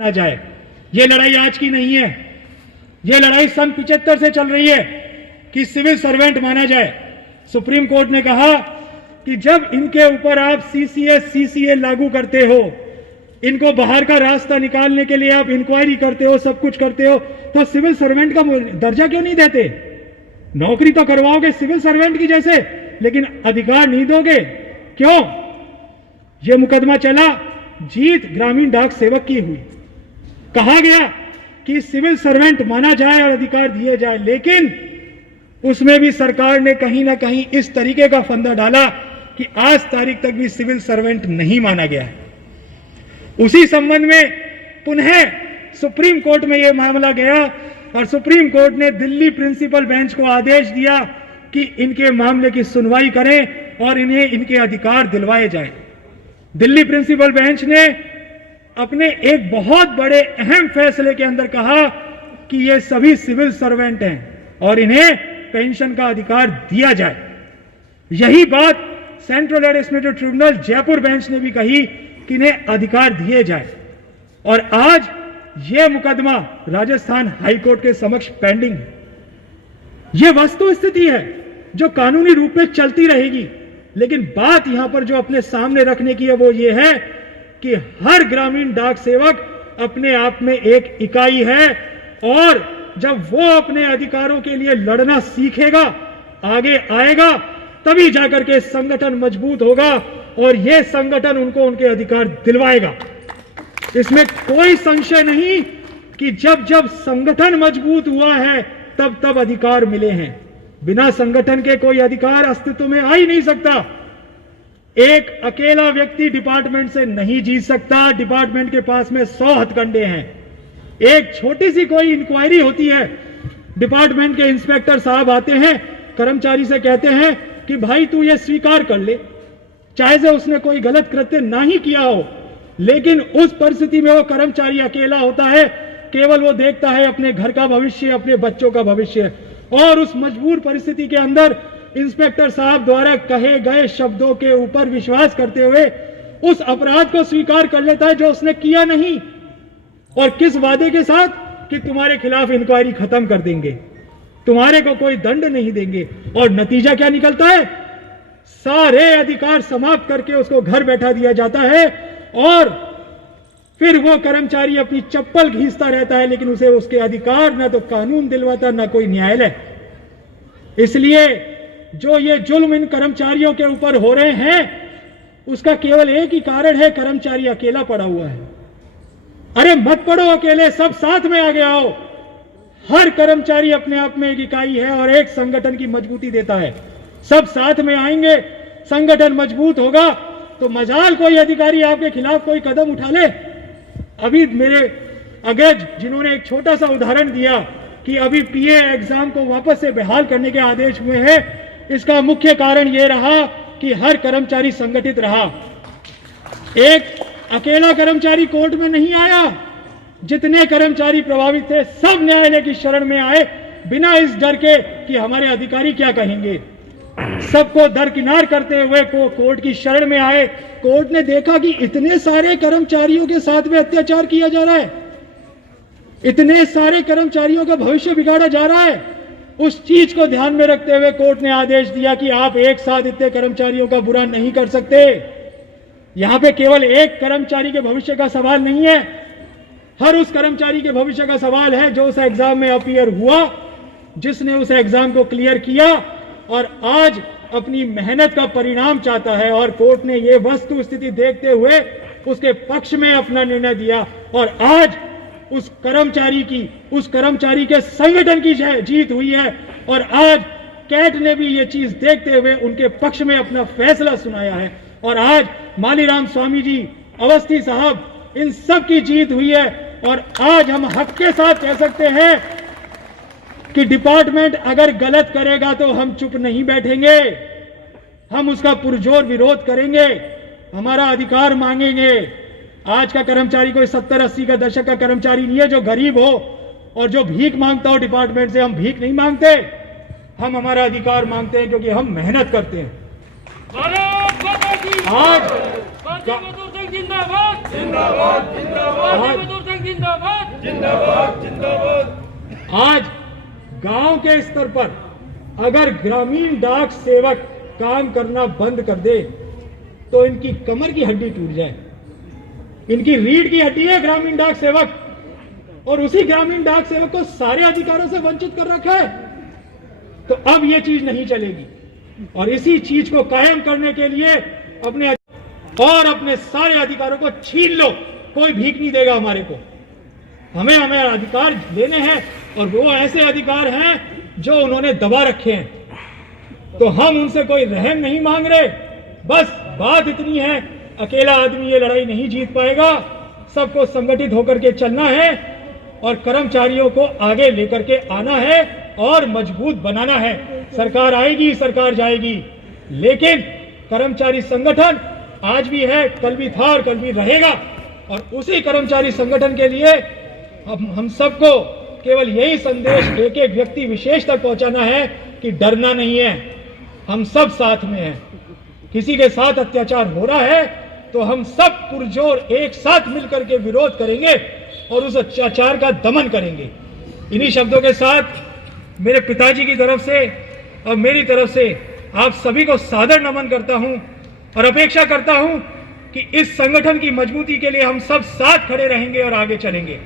माना जाए। ये लड़ाई आज की नहीं है, ये लड़ाई सन 75 से चल रही है कि सिविल सर्वेंट माना जाए। सुप्रीम कोर्ट ने कहा कि जब इनके ऊपर आप सीसीए लागू करते हो, इनको बाहर का रास्ता निकालने के लिए आप इंक्वायरी करते हो, सब कुछ करते हो, तो सिविल सर्वेंट का दर्जा क्यों नहीं देते? नौकरी तो करवाओगे सिविल सर्वेंट की जैसे, लेकिन अधिकार नहीं दोगे, क्यों? यह मुकदमा चला, जीत ग्रामीण डाक सेवक की हुई। कहा गया कि सिविल सर्वेंट माना जाए और अधिकार दिए जाए, लेकिन उसमें भी सरकार ने कहीं ना कहीं इस तरीके का फंदा डाला कि आज तारीख तक भी सिविल सर्वेंट नहीं माना गया है। उसी संबंध में पुनः सुप्रीम कोर्ट में यह मामला गया और सुप्रीम कोर्ट ने दिल्ली प्रिंसिपल बेंच को आदेश दिया कि इनके मामले की सुनवाई करें और इन्हें इनके अधिकार दिलवाए जाएं। दिल्ली प्रिंसिपल बेंच ने अपने एक बहुत बड़े अहम फैसले के अंदर कहा कि ये सभी सिविल सर्वेंट हैं और इन्हें पेंशन का अधिकार दिया जाए। यही बात central administrative tribunal Jaipur bench ने भी कही कि इन्हें अधिकार दिए जाए। और आज यह मुकदमा राजस्थान हाईकोर्ट के समक्ष पेंडिंग है। यह वस्तु स्थिति है जो कानूनी रूप में चलती रहेगी, लेकिन बात यहां पर जो अपने सामने रखने की है वो ये है कि हर ग्रामीण डाक सेवक अपने आप में एक इकाई है और जब वो अपने अधिकारों के लिए लड़ना सीखेगा, आगे आएगा, तभी जाकर के संगठन मजबूत होगा और यह संगठन उनको उनके अधिकार दिलवाएगा। इसमें कोई संशय नहीं कि जब जब संगठन मजबूत हुआ है तब तब अधिकार मिले हैं। बिना संगठन के कोई अधिकार अस्तित्व में आ ही नहीं सकता। एक अकेला व्यक्ति डिपार्टमेंट से नहीं जीत सकता। डिपार्टमेंट के पास में 100 हथकंडे हैं। एक छोटी सी कोई इंक्वायरी होती है, डिपार्टमेंट के इंस्पेक्टर साहब आते हैं, कर्मचारी से कहते हैं कि भाई तू ये स्वीकार कर ले, चाहे से उसने कोई गलत कृत्य ना ही किया हो, लेकिन उस परिस्थिति में वो कर्मचारी अकेला होता है, केवल वो देखता है अपने घर का भविष्य, अपने बच्चों का भविष्य, और उस मजबूर परिस्थिति के अंदर इंस्पेक्टर साहब द्वारा कहे गए शब्दों के ऊपर विश्वास करते हुए उस अपराध को स्वीकार कर लेता है जो उसने किया नहीं, और किस वादे के साथ कि तुम्हारे खिलाफ इंक्वायरी खत्म कर देंगे, तुम्हारे को कोई दंड नहीं देंगे। और नतीजा क्या निकलता है? सारे अधिकार समाप्त करके उसको घर बैठा दिया जाता है और फिर वो कर्मचारी अपनी चप्पल घींचता रहता है, लेकिन उसे उसके अधिकार ना तो कानून दिलवाता ना कोई न्यायालय। इसलिए जो ये जुल्म इन कर्मचारियों के ऊपर हो रहे हैं उसका केवल एक ही कारण है, कर्मचारी अकेला पड़ा हुआ है। अरे मत पड़ो अकेले, सब साथ में आगे आओ। हर कर्मचारी अपने आप में एक इकाई है और एक संगठन की मजबूती देता है। सब साथ में आएंगे, संगठन मजबूत होगा तो मजाल कोई अधिकारी आपके खिलाफ कोई कदम उठा ले। अभी मेरे अग्रज जिन्होंने एक छोटा सा उदाहरण दिया कि अभी पीए एग्जाम को वापस से बहाल करने के आदेश हुए हैं, इसका मुख्य कारण यह रहा कि हर कर्मचारी संगठित रहा। एक अकेला कर्मचारी कोर्ट में नहीं आया, जितने कर्मचारी प्रभावित थे सब न्यायालय की शरण में आए, बिना इस डर के कि हमारे अधिकारी क्या कहेंगे। सबको दरकिनार करते हुए कोर्ट की शरण में आए। कोर्ट ने देखा कि इतने सारे कर्मचारियों के साथ में अत्याचार किया जा रहा है, इतने सारे कर्मचारियों का भविष्य बिगाड़ा जा रहा है। उस चीज को ध्यान में रखते हुए कोर्ट ने आदेश दिया कि आप एक साथ इतने कर्मचारियों का बुरा नहीं कर सकते। यहां पे केवल एक कर्मचारी के भविष्य का सवाल नहीं है, हर उस कर्मचारी के भविष्य का सवाल है जो उस एग्जाम में अपीयर हुआ, जिसने उस एग्जाम को क्लियर किया और आज अपनी मेहनत का परिणाम चाहता है। और कोर्ट ने यह वस्तु स्थिति देखते हुए उसके पक्ष में अपना निर्णय दिया और आज उस कर्मचारी के संगठन की जीत हुई है। और आज कैट ने भी यह चीज देखते हुए उनके पक्ष में अपना फैसला सुनाया है और आज मालीराम स्वामी जी, अवस्थी साहब, इन सब की जीत हुई है। और आज हम हक के साथ कह सकते हैं कि डिपार्टमेंट अगर गलत करेगा तो हम चुप नहीं बैठेंगे, हम उसका पुरजोर विरोध करेंगे, हमारा अधिकार मांगेंगे। आज का कर्मचारी कोई 70-80 का दशक का कर्मचारी नहीं है जो गरीब हो और जो भीख मांगता हो डिपार्टमेंट से। हम भीख नहीं मांगते, हम हमारा अधिकार मांगते हैं क्योंकि हम मेहनत करते हैं। आज जिंदाबाद जिंदाबाद जिंदाबाद। जिंदाबाद। जिंदाबाद जिंदाबाद। आज गांव के स्तर पर अगर ग्रामीण डाक सेवक काम करना बंद कर दे तो इनकी कमर की हड्डी टूट जाए। इनकी रीढ़ की हड्डी है ग्रामीण डाक सेवक, और उसी ग्रामीण डाक सेवक को सारे अधिकारों से वंचित कर रखा है। तो अब यह चीज नहीं चलेगी, और इसी चीज को कायम करने के लिए अपने सारे अधिकारों को छीन लो, कोई भीख नहीं देगा हमारे को। हमें अधिकार लेने हैं, और वो ऐसे अधिकार हैं जो उन्होंने दबा रखे हैं। तो हम उनसे कोई रहम नहीं मांग रहे, बस बात इतनी है, अकेला आदमी ये लड़ाई नहीं जीत पाएगा। सबको संगठित होकर के चलना है और कर्मचारियों को आगे लेकर के आना है और मजबूत बनाना है। सरकार आएगी, सरकार जाएगी, लेकिन कर्मचारी संगठन आज भी है, कल भी था और कल भी रहेगा। और उसी कर्मचारी संगठन के लिए हम सबको केवल यही संदेश एक एक व्यक्ति विशेष तक पहुंचाना है कि डरना नहीं है, हम सब साथ में हैं। किसी के साथ अत्याचार हो रहा है तो हम सब पुरजोर एक साथ मिलकर के विरोध करेंगे और उस अत्याचार का दमन करेंगे। इन्हीं शब्दों के साथ मेरे पिताजी की तरफ से और मेरी तरफ से आप सभी को सादर नमन करता हूं और अपेक्षा करता हूं कि इस संगठन की मजबूती के लिए हम सब साथ खड़े रहेंगे और आगे चलेंगे।